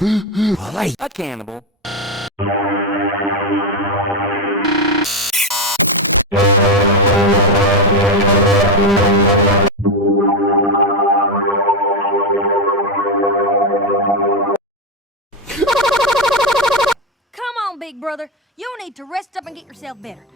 Like a cannibal. Come on, big brother. You need to rest up and get yourself better.